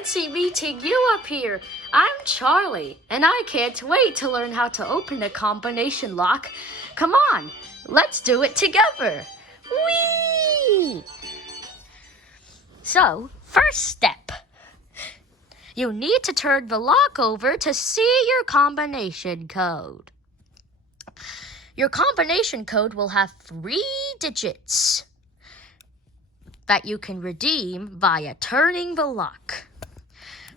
fancy meeting you up here. I'm Charlie, and I can't wait to learn how to open a combination lock. Come on, let's do it together. Whee! So, first step. You need to turn the lock over to see your combination code. Your combination code will have 3 digits that you can redeem via turning the lock.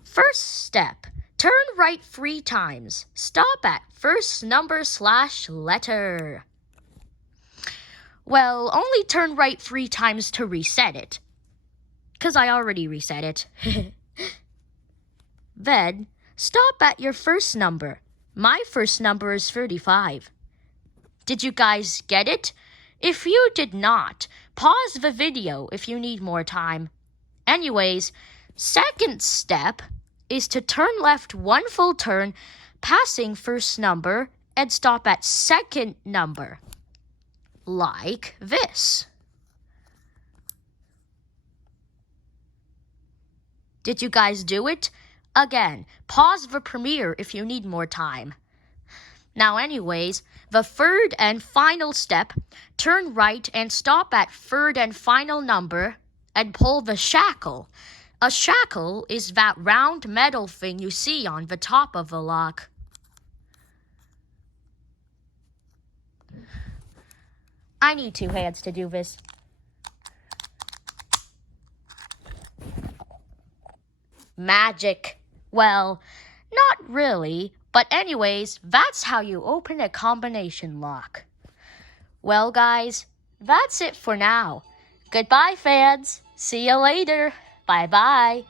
First step, turn right 3 times. Stop at first number/letter. Well, only turn right 3 times to reset it, 'cause I already reset it. Then, stop at your first number. My first number is 35. Did you guys get it? If you did not, pause the video if you need more time. Anyways, second step is to turn left 1 full turn, passing first number, and stop at second number, like this. Did you guys do it? Again, pause the premiere if you need more time. Now anyways, the third and final step, turn right and stop at third and final number and pull the shackle. A shackle is that round metal thing you see on the top of the lock. I need 2 hands to do this. Magic. Well, not really. But anyways, that's how you open a combination lock. Well, guys, that's it for now. Goodbye, fans. See you later. Bye-bye.